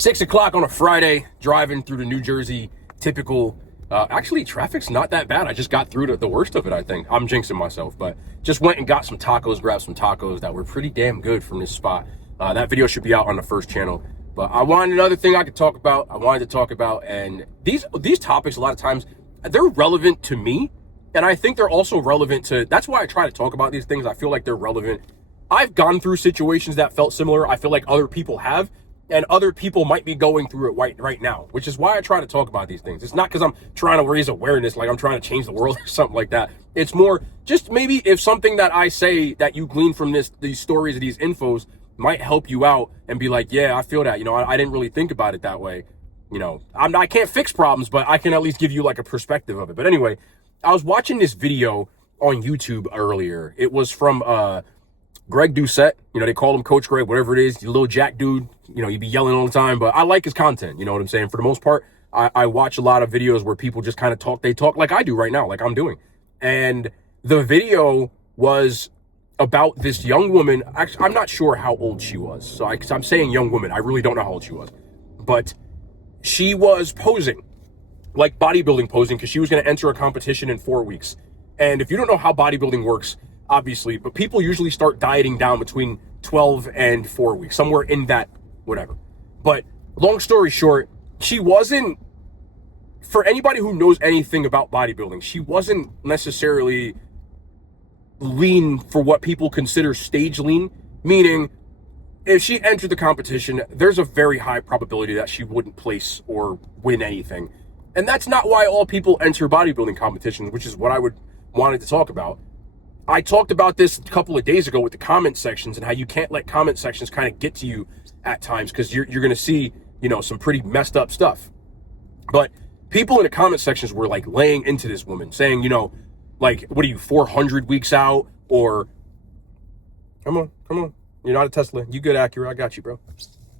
6 o'clock on a Friday, driving through the New Jersey typical. Actually, traffic's not that bad. I just got through the worst of it, I think. I'm jinxing myself, but just went and got some tacos, grabbed some tacos that were pretty damn good from this spot. That video should be out on the first channel. But I wanted another thing I could talk about. And these topics, a lot of times, they're relevant to me. And I think they're also relevant to, that's why I try to talk about these things. I feel like they're relevant. I've gone through situations that felt similar. I feel like other people have. And other people might be going through it right now, which is why I try to talk about these things. It's not because I'm trying to raise awareness, like I'm trying to change the world or something like that. It's more just maybe if something that I say that you glean from these stories, these infos might help you out and be like, yeah, I feel that. I didn't really think about it that way. I can't fix problems, but I can at least give you like a perspective of it. But anyway, I was watching this video on YouTube earlier. It was from Greg Doucette. They call him Coach Greg, whatever it is, you little jack dude. He'd be yelling all the time, but I like his content. You know what I'm saying? For the most part, I watch a lot of videos where people just kind of talk. They talk like I do right now, like I'm doing. And the video was about this young woman. Actually, I'm not sure how old she was. So I'm saying young woman. I really don't know how old she was. But she was posing, like bodybuilding posing, because she was going to enter a competition in 4 weeks. And if you don't know how bodybuilding works, obviously, but people usually start dieting down between 12 and 4 weeks, somewhere in that, whatever. But long story short, she wasn't, for anybody who knows anything about bodybuilding, she wasn't necessarily lean for what people consider stage lean, meaning if she entered the competition, there's a very high probability that she wouldn't place or win anything. And that's not why all people enter bodybuilding competitions, which is what I wanted to talk about. I talked about this a couple of days ago with the comment sections and how you can't let comment sections kind of get to you at times because you're going to see, some pretty messed up stuff. But people in the comment sections were like laying into this woman saying, like, what are you, 400 weeks out? Or, come on. You're not a Tesla. You good, Acura. I got you, bro.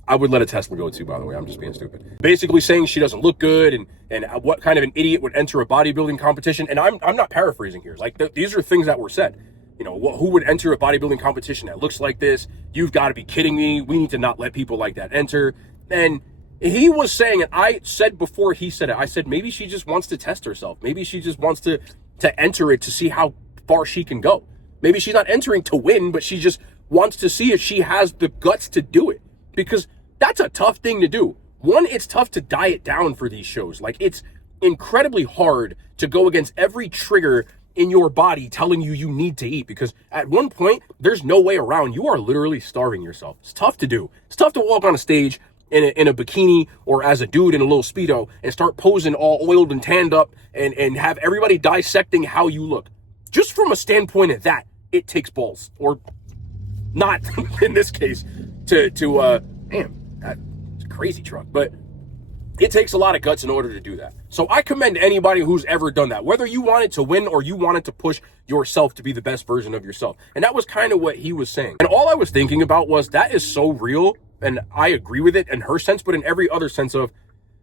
I would let a Tesla go too, by the way. I'm just being stupid. Basically saying she doesn't look good and what kind of an idiot would enter a bodybuilding competition. And I'm not paraphrasing here. Like these are things that were said. Who would enter a bodybuilding competition that looks like this? You've got to be kidding me. We need to not let people like that enter. And he was saying, and I said before he said it, I said, maybe she just wants to test herself. Maybe she just wants to enter it to see how far she can go. Maybe she's not entering to win, but she just wants to see if she has the guts to do it. Because that's a tough thing to do. One, it's tough to diet down for these shows. Like, it's incredibly hard to go against every trigger in your body telling you need to eat. Because at one point, there's no way around. You are literally starving yourself. It's tough to do. It's tough to walk on a stage in a bikini or as a dude in a little Speedo and start posing all oiled and tanned up and have everybody dissecting how you look. Just from a standpoint of that, it takes balls. Or not, in this case, damn. That's a crazy truck, but it takes a lot of guts in order to do that. So I commend anybody who's ever done that, whether you wanted to win or you wanted to push yourself to be the best version of yourself. And that was kind of what he was saying. And all I was thinking about was that is so real. And I agree with it in her sense, but in every other sense of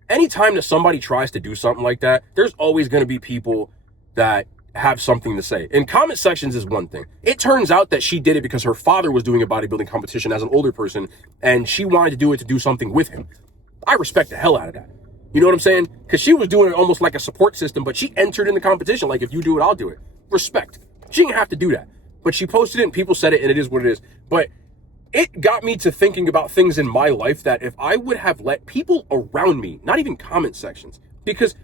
anytime that somebody tries to do something like that, there's always going to be people that have something to say. In comment sections is one thing. It turns out that she did it because her father was doing a bodybuilding competition as an older person, and she wanted to do it to do something with him. I respect the hell out of that. You know what I'm saying? Because she was doing it almost like a support system, but she entered in the competition. Like, if you do it, I'll do it. Respect. She didn't have to do that. But she posted it and people said it, and it is what it is. But it got me to thinking about things in my life that if I would have let people around me, not even comment sections, because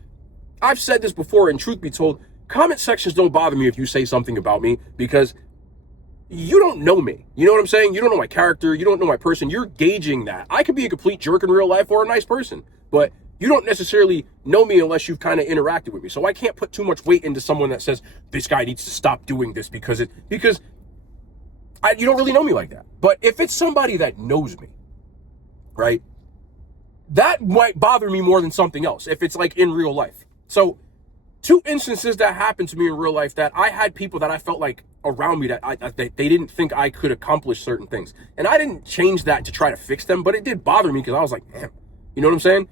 I've said this before, and truth be told, comment sections don't bother me if you say something about me because you don't know me. You know what I'm saying? You don't know my character. You don't know my person. You're gauging that. I could be a complete jerk in real life or a nice person, but you don't necessarily know me unless you've kind of interacted with me. So I can't put too much weight into someone that says this guy needs to stop doing this because you don't really know me like that. But if it's somebody that knows me, right, that might bother me more than something else if it's like in real life. So 2 instances that happened to me in real life that I had people that I felt like around me that they didn't think I could accomplish certain things. And I didn't change that to try to fix them, but it did bother me because I was like, damn, you know what I'm saying?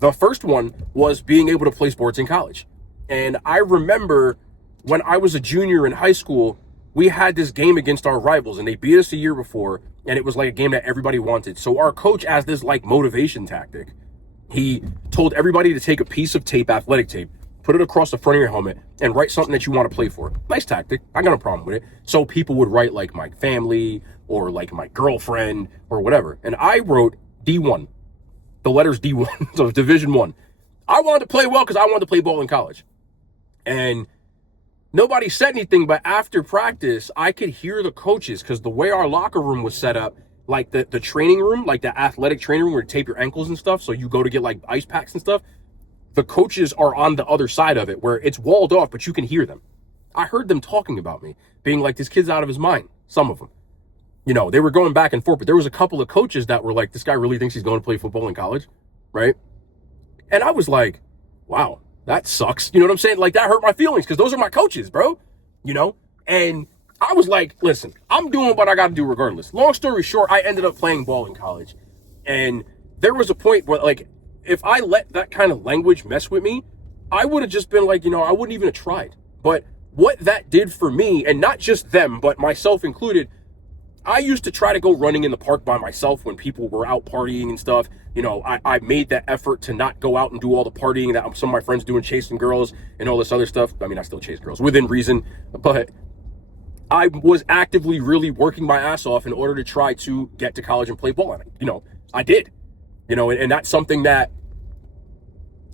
The first one was being able to play sports in college. And I remember when I was a junior in high school, we had this game against our rivals, and they beat us a year before, and it was like a game that everybody wanted. So our coach, as this like motivation tactic, he told everybody to take a piece of tape, athletic tape, put it across the front of your helmet, and write something that you want to play for. Nice tactic. I got no problem with it. So people would write like my family or like my girlfriend or whatever. And I wrote D1, the letters D1, so Division 1. I wanted to play well because I wanted to play ball in college. And nobody said anything, but after practice, I could hear the coaches, because the way our locker room was set up, like the training room, like the athletic training room where you tape your ankles and stuff, so you go to get like ice packs and stuff, the coaches are on the other side of it where it's walled off, but you can hear them. I heard them talking about me, being like, this kid's out of his mind, some of them. You know, they were going back and forth, but there was a couple of coaches that were like, this guy really thinks he's going to play football in college, right? And I was like, wow, that sucks. You know what I'm saying? Like, that hurt my feelings because those are my coaches, bro. You know? And I was like, listen, I'm doing what I got to do regardless. Long story short, I ended up playing ball in college. And there was a point where, like, if I let that kind of language mess with me, I would have just been like, you know, I wouldn't even have tried. But what that did for me, and not just them, but myself included, I used to try to go running in the park by myself when people were out partying and stuff. You know, I made that effort to not go out and do all the partying that some of my friends do and chasing girls and all this other stuff. I mean, I still chase girls within reason, but I was actively really working my ass off in order to try to get to college and play ball. And, you know, I did, you know, and that's something that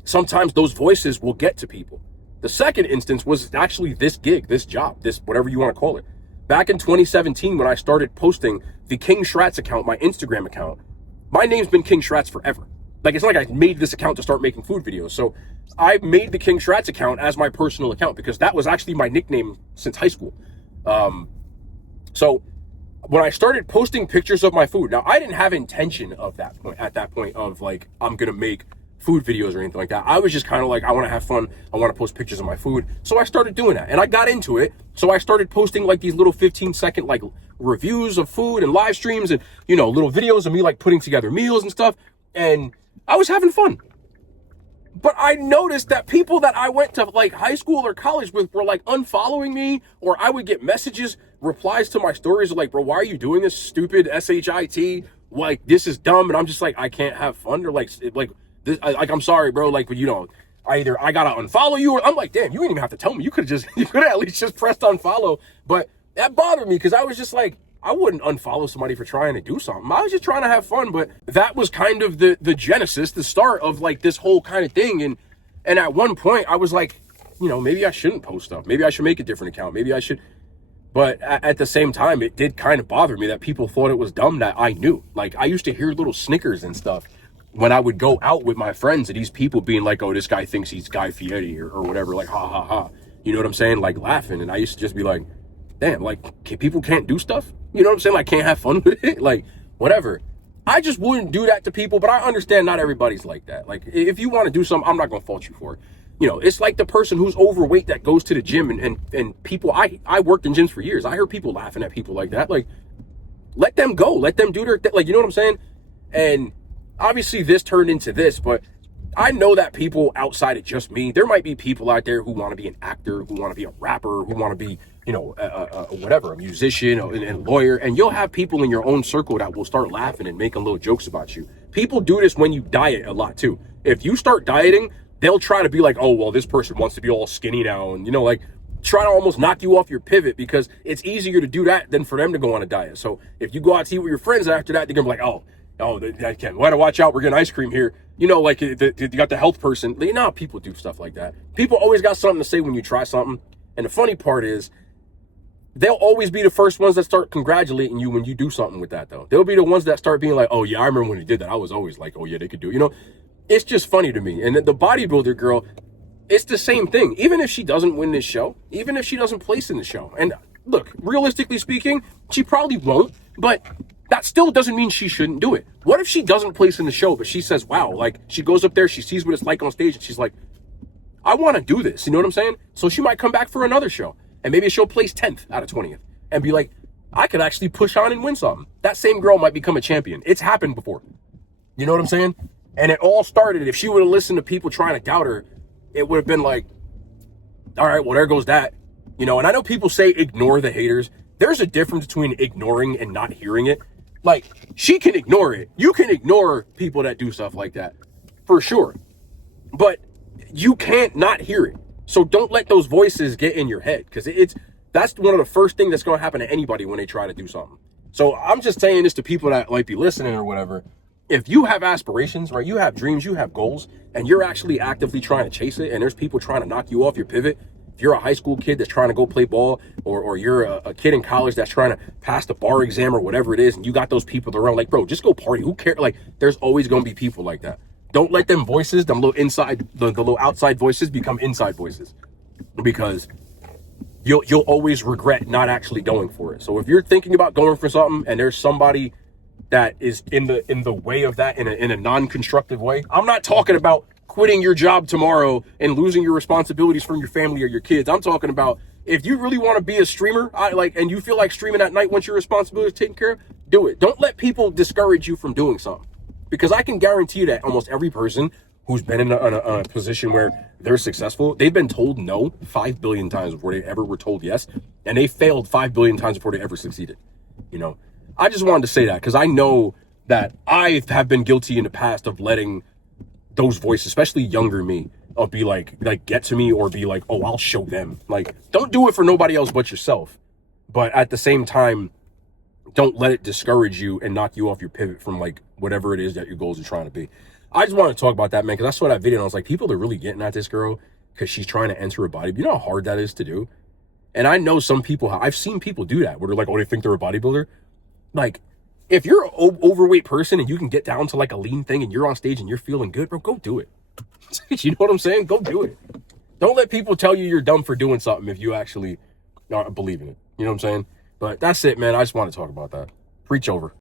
sometimes those voices will get to people. The second instance was actually this gig, this job, this whatever you want to call it. Back in 2017, when I started posting the King Schratz account, my Instagram account, my name's been King Schratz forever. Like, it's not like I made this account to start making food videos. So I made the King Schratz account as my personal account because that was actually my nickname since high school. So when I started posting pictures of my food, now I didn't have intention of that point, at that point of like, I'm going to make food videos or anything like that. I was just kind of like, I want to have fun. I want to post pictures of my food. So I started doing that and I got into it. So I started posting like these little 15-second like reviews of food and live streams and, you know, little videos of me like putting together meals and stuff. And I was having fun. But I noticed that people that I went to like high school or college with were like unfollowing me, or I would get messages, replies to my stories like, bro, why are you doing this stupid SHIT? Like, this is dumb. And I'm just like, I can't have fun. Or like this, like, I'm sorry, bro. Like, you know, I gotta unfollow you, or I'm like, damn, you didn't even have to tell me. You could have at least just pressed unfollow. But that bothered me because I was just like, I wouldn't unfollow somebody for trying to do something. I was just trying to have fun. But that was kind of the genesis, the start of like this whole kind of thing. And at one point I was like, you know, maybe I shouldn't post stuff. Maybe I should make a different account. Maybe I should. But at the same time, it did kind of bother me that people thought it was dumb that I knew. Like, I used to hear little snickers and stuff when I would go out with my friends, and these people being like, oh, this guy thinks he's Guy Fieri or whatever, like, ha, ha, ha. You know what I'm saying? Like, laughing. And I used to just be like, damn, like, people can't do stuff? You know what I'm saying? Like, can't have fun with it? Like, whatever. I just wouldn't do that to people, but I understand not everybody's like that. Like, if you want to do something, I'm not going to fault you for it. You know, it's like the person who's overweight that goes to the gym and people, I worked in gyms for years. I heard people laughing at people like that. Like, let them go. Let them do their thing. Like, you know what I'm saying? And obviously this turned into this, but I know that people outside of just me, there might be people out there who want to be an actor, who want to be a rapper, who want to be, you know, whatever, a musician and a lawyer. And you'll have people in your own circle that will start laughing and making little jokes about you. People do this when you diet a lot too. If you start dieting, they'll try to be like, oh, well, this person wants to be all skinny now. And, you know, like, try to almost knock you off your pivot because it's easier to do that than for them to go on a diet. So if you go out to eat with your friends after that, they're going to be like, oh, I can't. Why to watch out? We're getting ice cream here. You know, like, you got the health person. You know how people do stuff like that. People always got something to say when you try something. And the funny part is, they'll always be the first ones that start congratulating you when you do something with that, though. They'll be the ones that start being like, oh, yeah, I remember when he did that. I was always like, oh, yeah, they could do it. You know, it's just funny to me. And the bodybuilder girl, it's the same thing. Even if she doesn't win this show, even if she doesn't place in the show. And look, realistically speaking, she probably won't. But that still doesn't mean she shouldn't do it. What if she doesn't place in the show, but she says, wow, like, she goes up there, she sees what it's like on stage, and she's like, I want to do this. You know what I'm saying? So she might come back for another show, and maybe she'll place 10th out of 20th and be like, I could actually push on and win something. That same girl might become a champion. It's happened before. You know what I'm saying? And it all started, if she would have listened to people trying to doubt her, it would have been like, all right, well, there goes that. You know, and I know people say ignore the haters. There's a difference between ignoring and not hearing it. Like, she can ignore it. You can ignore people that do stuff like that, for sure. But you can't not hear it. So don't let those voices get in your head, because that's one of the first things that's going to happen to anybody when they try to do something. So I'm just saying this to people that might be listening or whatever. If you have aspirations, right, you have dreams, you have goals, and you're actually actively trying to chase it, and there's people trying to knock you off your pivot. If you're a high school kid that's trying to go play ball, or you're a kid in college that's trying to pass the bar exam or whatever it is, and you got those people around, like, bro, just go party. Who cares? Like, there's always going to be people like that. Don't let them voices, them little inside, the little outside voices become inside voices, because you'll always regret not actually going for it. So if you're thinking about going for something and there's somebody that is in the way of that in a non-constructive way, I'm not talking about quitting your job tomorrow and losing your responsibilities from your family or your kids. I'm talking about, if you really want to be a streamer, and you feel like streaming at night once your responsibilities are taken care of, do it. Don't let people discourage you from doing something, because I can guarantee you that almost every person who's been in a position where they're successful, they've been told no 5 billion times before they ever were told yes, and they failed 5 billion times before they ever succeeded. You know, I just wanted to say that, because I know that I have been guilty in the past of letting those voices, especially younger me, be like get to me, or be like, oh, I'll show them. Like, don't do it for nobody else but yourself. But at the same time, don't let it discourage you and knock you off your pivot from like whatever it is that your goals are trying to be. I just want to talk about that, man, because I saw that video and I was like, people are really getting at this girl because she's trying to enter a body. You know how hard that is to do? And I know some people, I've seen people do that where they're like, oh, they think they're a bodybuilder. Like, if you're an overweight person and you can get down to like a lean thing and you're on stage and you're feeling good, bro, go do it. You know what I'm saying? Go do it. Don't let people tell you you're dumb for doing something if you actually believe in it. You know what I'm saying? But that's it, man. I just want to talk about that. Preach over.